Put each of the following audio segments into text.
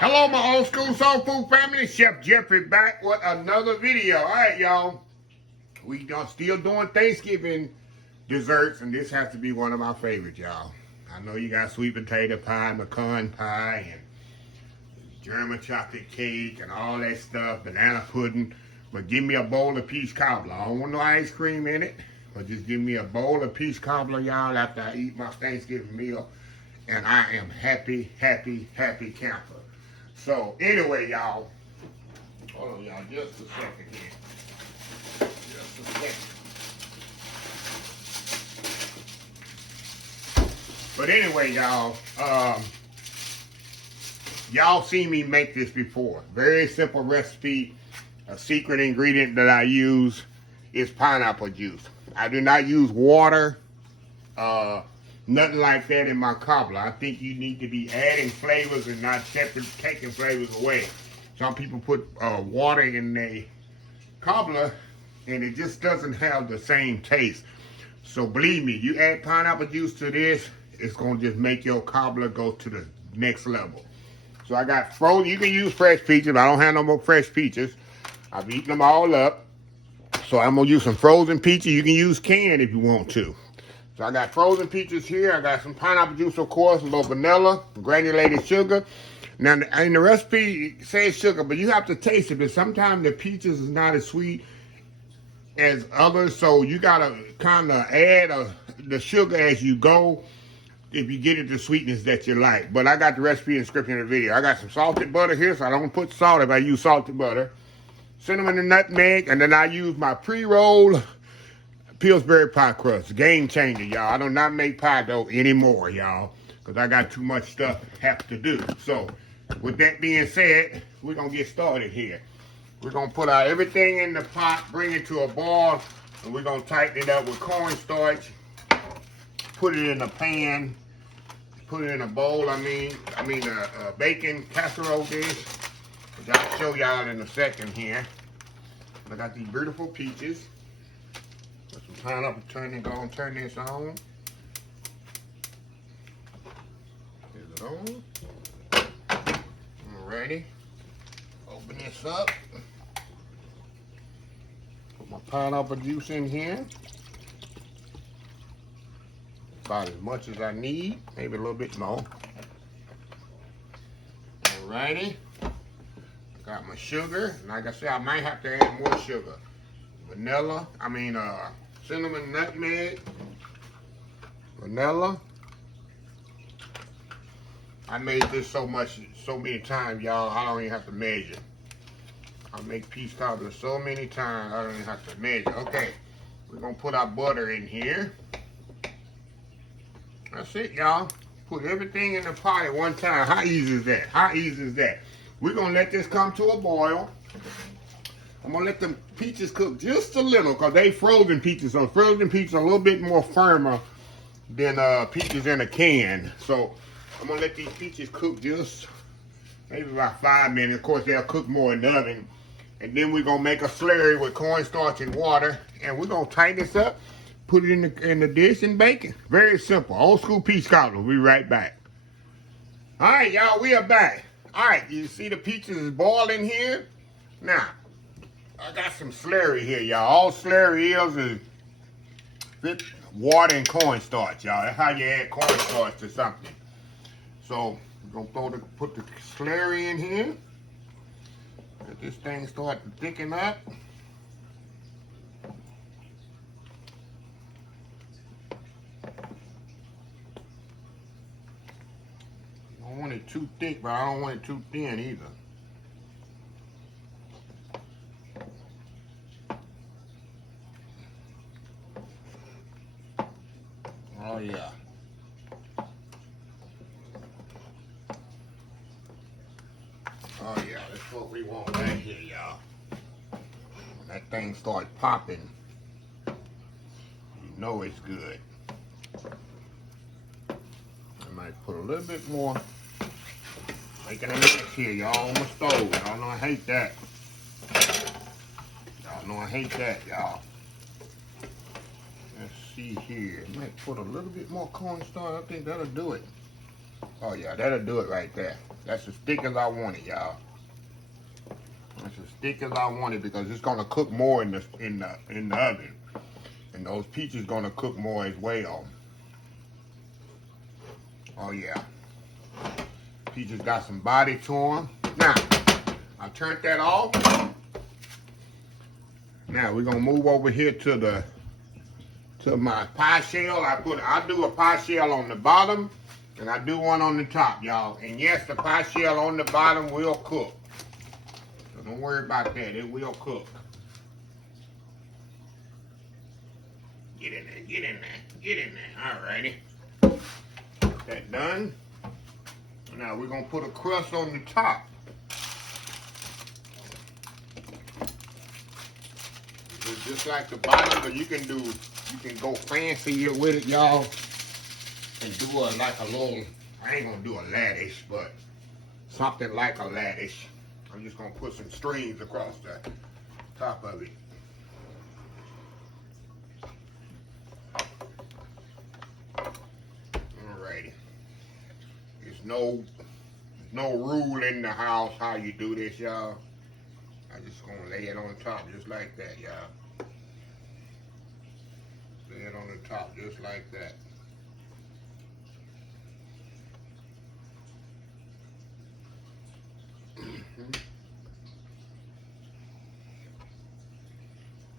Hello, my old school soul food family. Chef Jeffrey back with another video. All right, y'all. We are still doing Thanksgiving desserts, and this has to be one of my favorites, y'all. I know you got sweet potato pie, pecan pie, and German chocolate cake, and all that stuff, banana pudding. But give me a bowl of peach cobbler. I don't want no ice cream in it, but just give me a bowl of peach cobbler, y'all, after I eat my Thanksgiving meal. And I am happy, happy, happy camper. So, anyway, y'all. Hold on, y'all, just a second here. Just a second. But anyway, y'all, y'all seen me make this before. Very simple recipe. A secret ingredient that I use is pineapple juice. I do not use water, nothing like that in my cobbler. I think you need to be adding flavors and not taking flavors away. Some people put water in their cobbler and it just doesn't have the same taste. So believe me, you add pineapple juice to this, it's going to just make your cobbler go to the next level. So I got frozen. You can use fresh peaches, but I don't have no more fresh peaches. I've eaten them all up. So I'm going to use some frozen peaches. You can use canned if you want to. So I got frozen peaches here. I got some pineapple juice, of course, a little vanilla, granulated sugar. Now, in the recipe, it says sugar, but you have to taste it. But sometimes the peaches is not as sweet as others. So you got to kind of add the sugar as you go if you get it the sweetness that you like. But I got the recipe and description in the video. I got some salted butter here, so I don't put salt if I use salted butter. Cinnamon and nutmeg, and then I use my pre-roll Pillsbury pie crust. Game changer, y'all. I do not make pie dough anymore, y'all, because I got too much stuff have to do. So, with that being said, we're going to get started here. We're going to put everything in the pot, bring it to a boil, and we're going to tighten it up with cornstarch. Put it in a pan. Put it in a bowl, I mean a bacon casserole dish. Which I'll show y'all in a second here. I got these beautiful peaches. Put some pineapple, turn this on. Is it on? Alrighty. Open this up. Put my pineapple juice in here. About as much as I need, maybe a little bit more. Alrighty. Got my sugar. Like I said, I might have to add more sugar. Vanilla, cinnamon, nutmeg, vanilla. I made this so many times, y'all, I don't even have to measure. I make peach cobbler so many times, I don't even have to measure. Okay, we're gonna put our butter in here. That's it, y'all. Put everything in the pot at one time. How easy is that? How easy is that? We're going to let this come to a boil. I'm going to let the peaches cook just a little because they frozen peaches. So frozen peaches are a little bit more firmer than peaches in a can. So I'm going to let these peaches cook just maybe about 5 minutes. Of course, they'll cook more in the oven. And then we're going to make a slurry with cornstarch and water. And we're going to tighten this up, put it in the dish and bake it. Very simple. Old school peach cobbler. We'll be right back. All right, y'all, we are back. All right, you see the peaches is boiling here? Now, I got some slurry here, y'all. All slurry is water and cornstarch, y'all. That's how you add cornstarch to something. So, we're going to put the slurry in here. Let this thing start to thicken up. I don't want it too thick, but I don't want it too thin either. Oh yeah. Oh yeah, that's what we want right here, y'all. When that thing starts popping, you know it's good. I might put a little bit more. Making a mix here, y'all, on the stove. Y'all know I hate that. Y'all know I hate that, y'all. Let's see here. Might put a little bit more cornstarch. I think that'll do it. Oh yeah, that'll do it right there. That's as thick as I want it, y'all. That's as thick as I want it because it's gonna cook more in the oven, and those peaches gonna cook more as well. Oh yeah, peaches got some body to them. Now I turned that off. Now we're gonna move over here to my pie shell. I do a pie shell on the bottom, and I do one on the top, y'all. And yes, the pie shell on the bottom will cook. So don't worry about that, it will cook. Get in there, get in there, get in there. Alrighty. That done. Now we're gonna put a crust on the top. It's just like the bottom, but you can go fancy with it, y'all, and do like a little, I ain't gonna do a lattice, but something like a lattice. I'm just gonna put some strings across the top of it. Alrighty. There's no rule in the house how you do this, y'all. I'm just gonna lay it on top just like that, y'all. Lay it on the top just like that.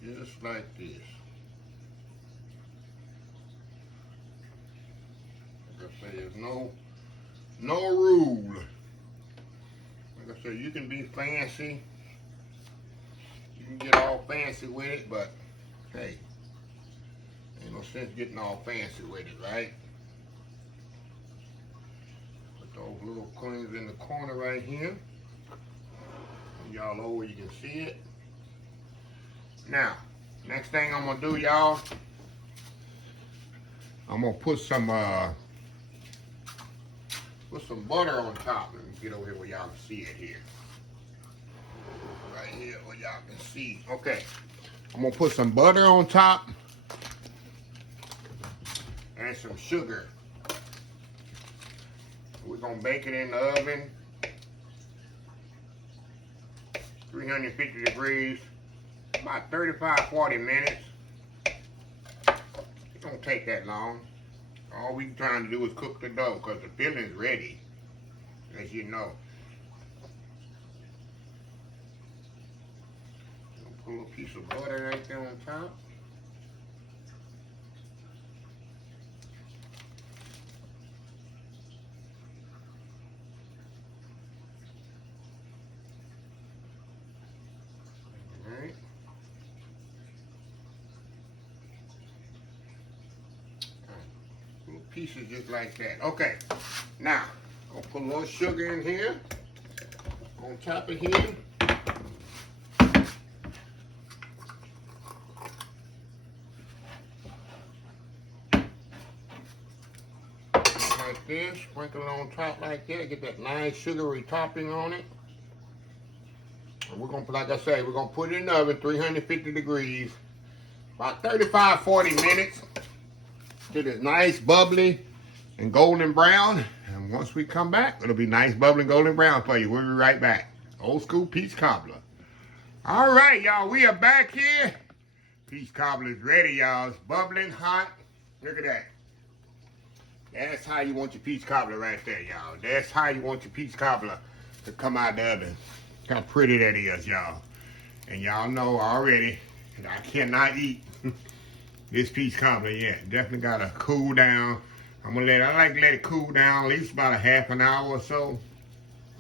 Just like this. Like I say, there's no rule. Like I said, you can be fancy. You can get all fancy with it, but hey, ain't no sense getting all fancy with it, right? Put those little coins in the corner right here. Y'all know where you can see it. Now, next thing I'm gonna do, y'all, I'm gonna put some butter on top. Let me get over here where y'all can see it here. Right here where y'all can see. Okay, I'm gonna put some butter on top and some sugar. We're gonna bake it in the oven, 350 degrees, about 35-40 minutes. It don't take that long. All we trying to do is cook the dough because the filling's ready, as you know. Put a little piece of butter right there on top. Alright. Little pieces just like that. Okay. Now, I'll put a little sugar in here. On top of here. Like this, sprinkle it on top like that, get that nice sugary topping on it. And we're gonna, like I say, we're gonna put it in the oven, 350 degrees, about 35-40 minutes, till it's nice, bubbly, and golden brown. And once we come back, it'll be nice, bubbly, golden brown for you. We'll be right back. Old school peach cobbler. All right, y'all, we are back here. Peach cobbler is ready, y'all. It's bubbling hot. Look at that. That's how you want your peach cobbler right there, y'all. That's how you want your peach cobbler to come out the oven. Look how pretty that is, y'all. And y'all know already that I cannot eat this peach cobbler yet. Definitely gotta cool down. I like to let it cool down at least about a half an hour or so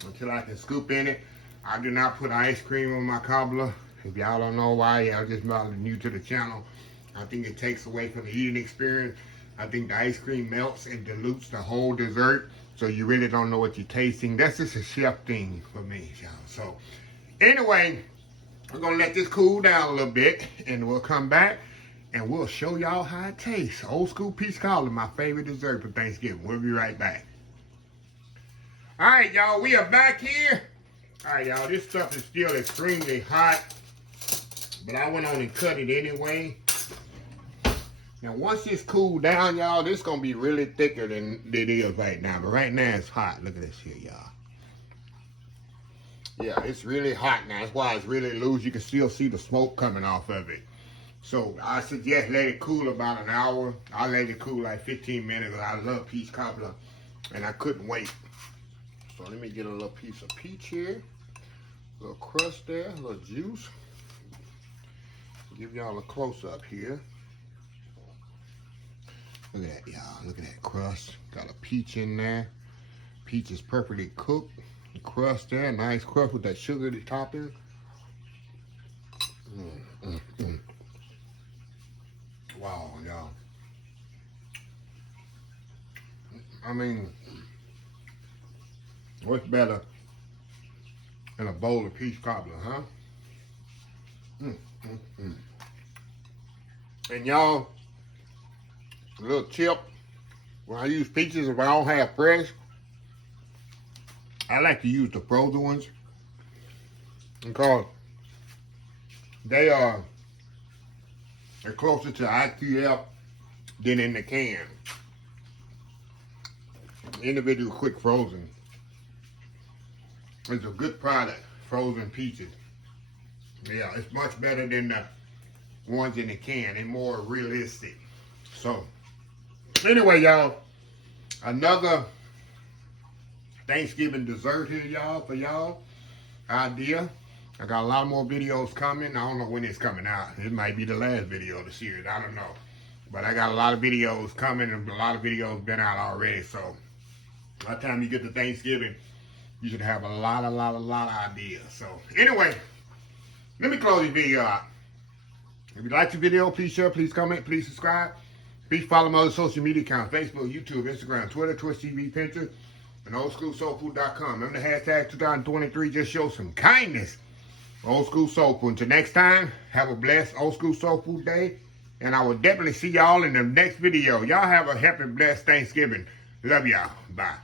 until I can scoop in it. I do not put ice cream on my cobbler. If y'all don't know why, y'all just about new to the channel. I think it takes away from the eating experience. I think the ice cream melts and dilutes the whole dessert, so you really don't know what you're tasting. That's just a chef thing for me, y'all. So, anyway, we're gonna let this cool down a little bit, and we'll come back, and we'll show y'all how it tastes. Old school peach cobbler, my favorite dessert for Thanksgiving. We'll be right back. All right, y'all, we are back here. All right, y'all, this stuff is still extremely hot, but I went on and cut it anyway. Now, once it's cooled down, y'all, this gonna be really thicker than it is right now. But right now, it's hot. Look at this here, y'all. Yeah, it's really hot now. That's why it's really loose. You can still see the smoke coming off of it. So I suggest let it cool about an hour. I let it cool like 15 minutes. I love peach cobbler, and I couldn't wait. So let me get a little piece of peach here. A little crust there, a little juice. Give y'all a close-up here. Look at that, y'all. Look at that crust. Got a peach in there. Peach is perfectly cooked. The crust there, nice crust with that sugar topping. Wow, y'all. I mean, what's better than a bowl of peach cobbler, huh? And y'all, a little tip, when I use peaches, if I don't have fresh, I like to use the frozen ones because they're closer to IQF than in the can. Individual quick frozen is a good product, frozen peaches. Yeah, it's much better than the ones in the can. They're more realistic. So, anyway, y'all, another Thanksgiving dessert here, y'all, for y'all idea. I got a lot more videos coming. I don't know when it's coming out. It might be the last video of the series. I don't know. But I got a lot of videos coming, and a lot of videos been out already. So by the time you get to Thanksgiving, you should have a lot of ideas. So anyway, let me close this video out. If you like the video, please share, please comment, please subscribe. Please follow my other social media accounts: Facebook, YouTube, Instagram, Twitter, Twitch TV, Pinterest, and oldschoolsoulfood.com. Remember the hashtag 2023, just show some kindness. Old School Soul Food. Until next time, have a blessed Old School Soul Food day. And I will definitely see y'all in the next video. Y'all have a happy, blessed Thanksgiving. Love y'all. Bye.